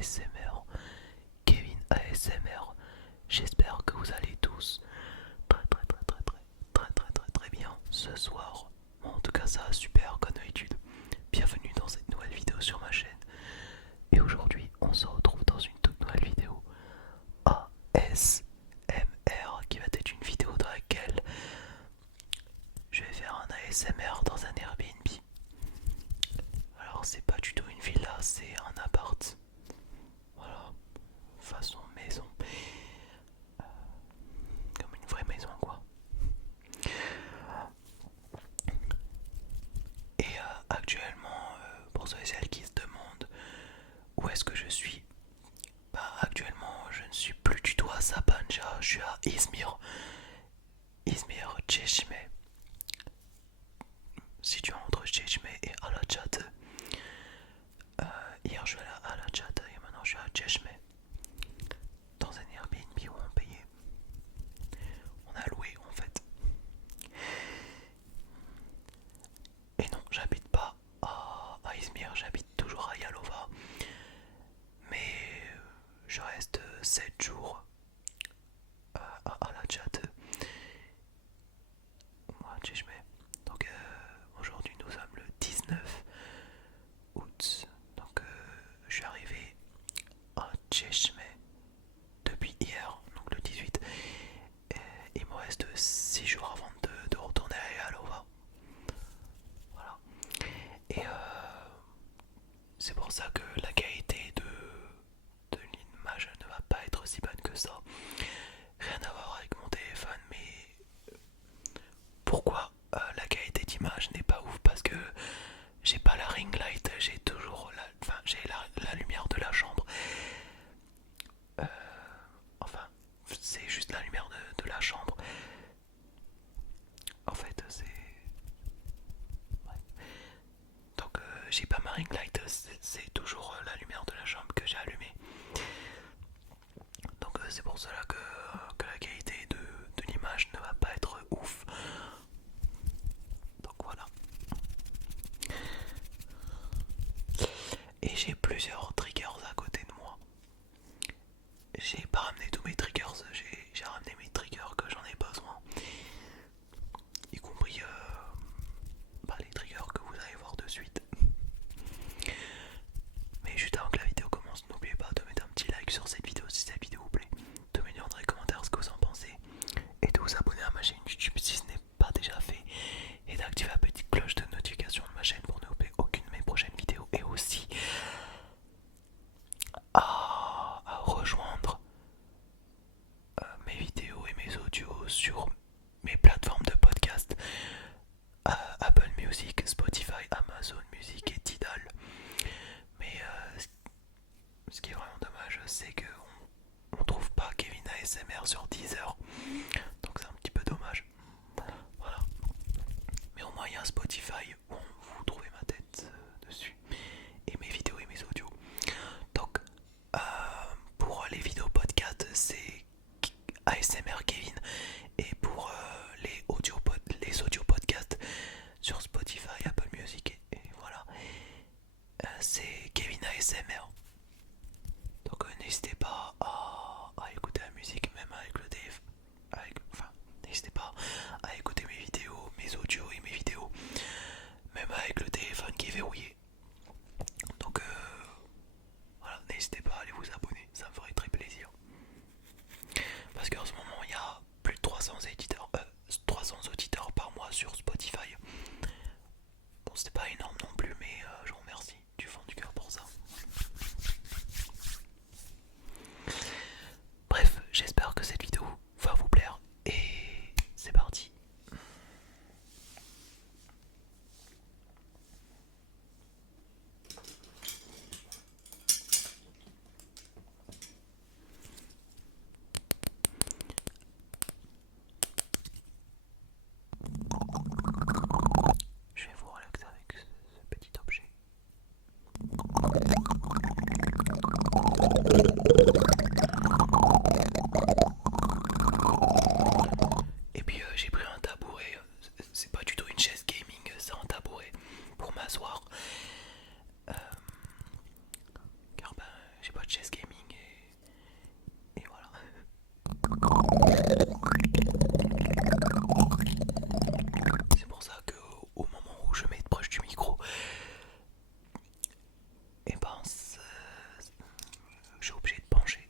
ASMR, Kevin ASMR. J'espère que vous allez tous très bien ce soir. Bon, en tout cas ça va super comme d'habitude. Bienvenue dans cette nouvelle vidéo sur ma chaîne. Et aujourd'hui on se retrouve dans une toute nouvelle vidéo ASMR qui va être une vidéo dans laquelle je vais faire un ASMR dans un Airbnb. Alors c'est pas du tout une villa, c'est un appart. Voilà, façon maison. Comme une vraie maison quoi. Et actuellement, pour ceux et celles qui se demandent où est-ce que je suis, bah actuellement je ne suis plus du tout à Sapanca, je suis à Izmir. Izmir, Çeşme. Situé entre Çeşme et Alaçatı. Hier je suis allé à Alaçatı et maintenant je suis à Çeşme. Dans un Airbnb où on payait. On a loué en fait. Et non, j'habite pas à Izmir, j'habite toujours à Yalova. Mais je reste 7 jours à Alaçatı. Donc aujourd'hui nous sommes le 19 août. Donc je suis arrivé à Çeşme depuis hier, donc le 18. Et il me reste 6 jours avant de retourner à Yalova. Voilà. Et c'est pour ça que la qualité de l'image ne va pas être si bonne que ça. Rien à voir avec mon téléphone, mais pourquoi la qualité d'image n'est pas ouf? Parce que j'ai pas la ring light, j'ai toujours j'ai la lumière de la chambre. Euh, enfin, c'est juste la lumière de la chambre. En fait, c'est... Ouais. Donc j'ai pas ma ring light, c'est toujours la lumière de la chambre que j'ai allumée. Donc c'est pour cela que la qualité de l'image ne va pas être ouf. Donc voilà. Et j'ai plusieurs triggers à côté de moi. J'ai pas ramené tous mes triggers, j'ai ramené mes triggers que j'en ai besoin. Y compris les triggers que vous allez voir de suite. Mais juste avant que la vidéo commence, n'oubliez pas de mettre un petit like sur cette vidéo si cette vidéo vous plaît, de me dire dans les commentaires ce que vous en pensez, et de vous abonner à ma chaîne YouTube si ce n'est pas déjà fait, et d'activer la petite cloche de notification de ma chaîne pour ne louper aucune de mes prochaines vidéos, et aussi à rejoindre mes vidéos et mes audios sur mes plateformes de podcast, Apple Music, Spotify, Amazon Music et Tidal. Mais ce qui est vraiment dommage, c'est qu'on trouve pas Kevin ASMR sur Deezer, donc c'est un petit peu dommage. Voilà. Mais au moins il y a Spotify où vous trouvez ma tête dessus, et mes vidéos et mes audios. Donc pour les vidéos podcast c'est ASMR Kevin, et pour les audio podcasts sur Spotify, Apple Music et voilà, c'est Kevin ASMR. Donc n'hésitez pas à écouter la musique, même avec le DF. N'hésitez pas à écouter mes vidéos, mes audios et mes vidéos, même avec le téléphone qui est verrouillé. Donc voilà, n'hésitez pas à aller vous abonner, ça me ferait très plaisir. Parce qu'en ce moment il y a plus de 300 auditeurs par mois sur Spotify. Bon, c'était pas énorme non plus, mais je vous remercie du fond du cœur pour ça. Bref, j'espère que cette vidéo va vous plaire, et c'est parti. de chess gaming et voilà. C'est pour ça que au moment où je m'être proche du micro, et ben j'ai obligé de pencher.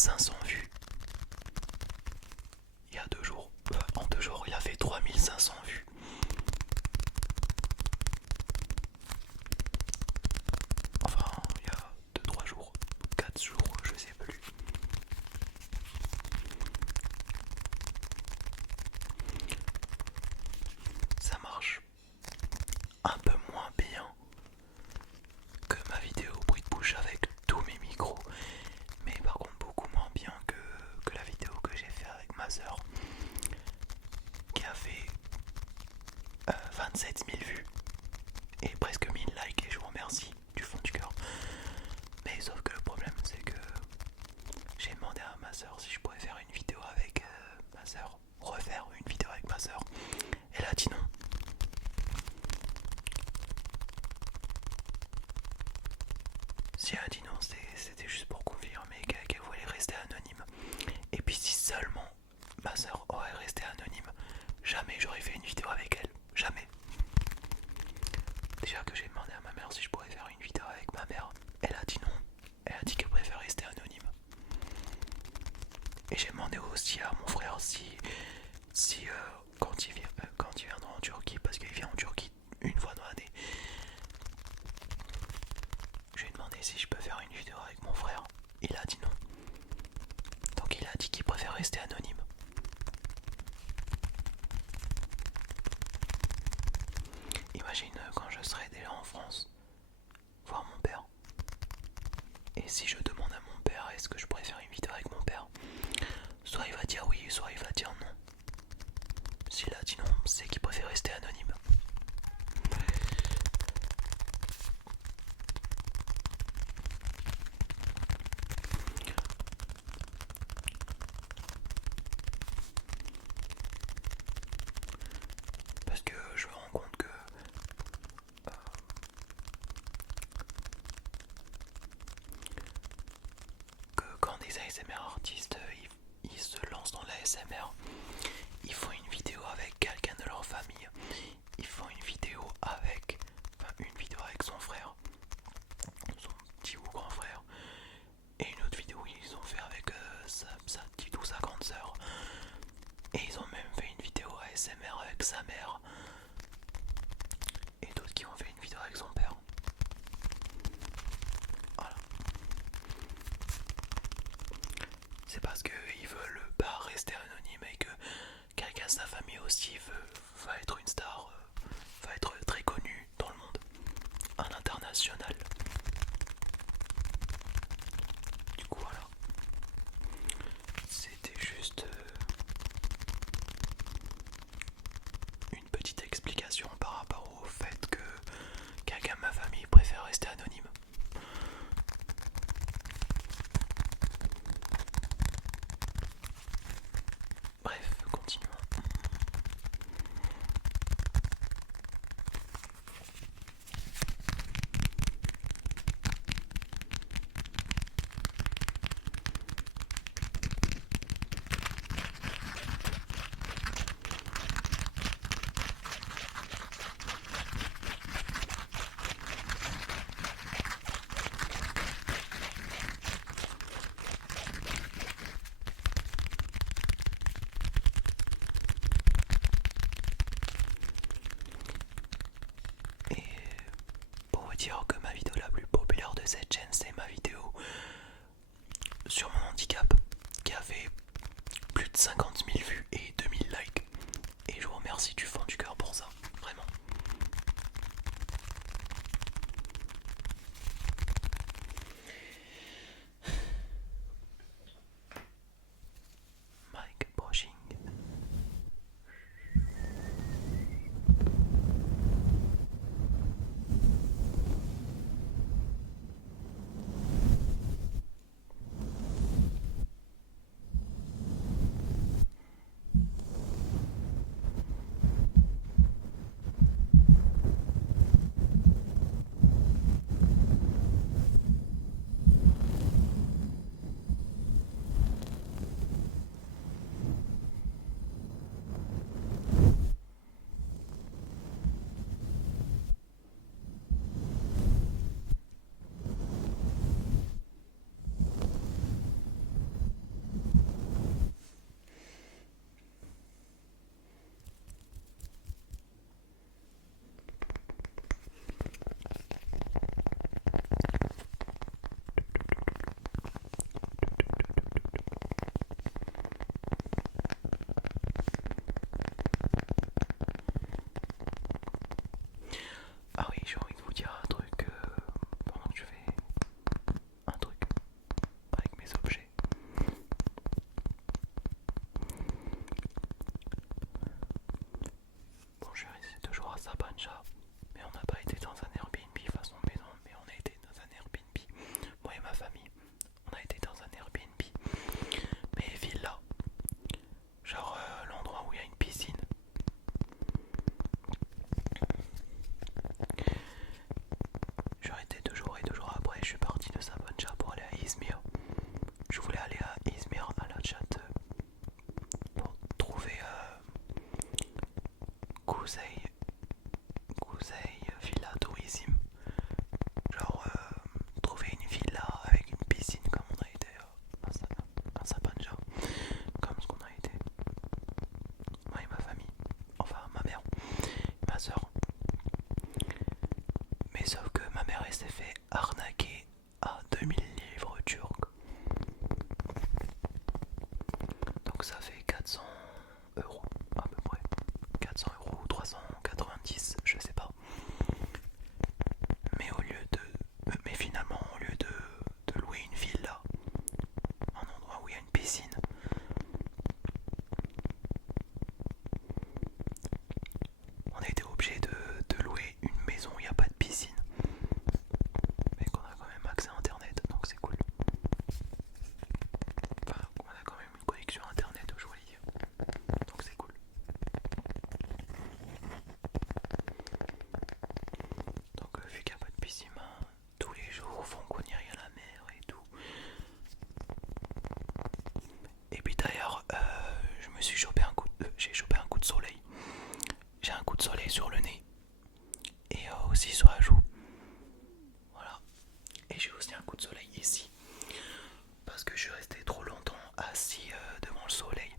3500 vues. Il y a 2 jours. En 2 jours, il a fait 3500 vues. Enfin, il y a 2-3 jours, 4 jours, je sais plus. Ça marche un peu moins bien que ma vidéo bruit de bouche avec tous mes micros, mais par contre beaucoup moins bien que la vidéo que j'ai fait avec ma soeur qui a fait 27 000 vues et presque 1000 likes, et je vous remercie du fond du cœur. Mais sauf que le problème c'est que j'ai demandé à ma soeur si je pouvais faire une vidéo avec ma soeur, refaire une vidéo avec ma soeur. Elle a dit non. Si elle a dit non, c'était juste pour confirmer qu'elle voulait rester anonyme. Et puis si seulement ma soeur aurait resté anonyme, jamais j'aurais fait une vidéo avec elle. Jamais. Déjà que j'ai demandé à ma mère si je pourrais faire une vidéo avec ma mère, elle a dit non. Elle a dit qu'elle préfère rester anonyme. Et j'ai demandé aussi à mon frère si quand il viendra en Turquie, parce qu'il vient en Turquie une fois dans l'année, je lui ai demandé si je peux faire une vidéo avec mon frère. Il a dit non. Donc il a dit qu'il préfère rester anonyme. Imagine quand je serai déjà en France, voir mon père. Et si je demande à mon père est-ce que je pourrais faire une vidéo avec mon père, soit il va dire oui, soit il va dire non. S'il a dit non, c'est qu'il préfère rester anonyme. Parce que je me rends compte que quand des ASMR artistes ils se lancent dans l'ASMR, ils font une vidéo avec quelqu'un de leur famille, ils font une vidéo avec son frère, son petit ou grand frère, et une autre vidéo ils ont fait avec sa petite ou sa grande sœur, et ils ont même fait une vidéo ASMR avec sa mère, et d'autres qui ont fait une vidéo avec son père. Voilà. C'est parce qu'ils veulent pas rester anonymes et que quelqu'un de sa famille aussi va être une star, va être très connu dans le monde, à l'international. Du coup voilà, c'était juste une petite explication par rapport au fait que quelqu'un de ma famille préfère rester anonyme. Bref, continuons. une villa, un endroit où il y a une piscine. On a été obligé de louer une maison où il n'y a pas de piscine, mais qu'on a quand même accès à internet, donc c'est cool. Enfin, on a quand même une connexion internet, je voulais dire, donc c'est cool. Donc vu qu'il n'y a pas de piscine, tous les jours faut qu'on y aille à la mer et tout. Et puis d'ailleurs, je me suis chopé j'ai chopé un coup de soleil. J'ai un coup de soleil sur le nez et aussi sur la joue. Voilà. Et j'ai aussi un coup de soleil ici parce que je suis resté trop longtemps assis devant le soleil.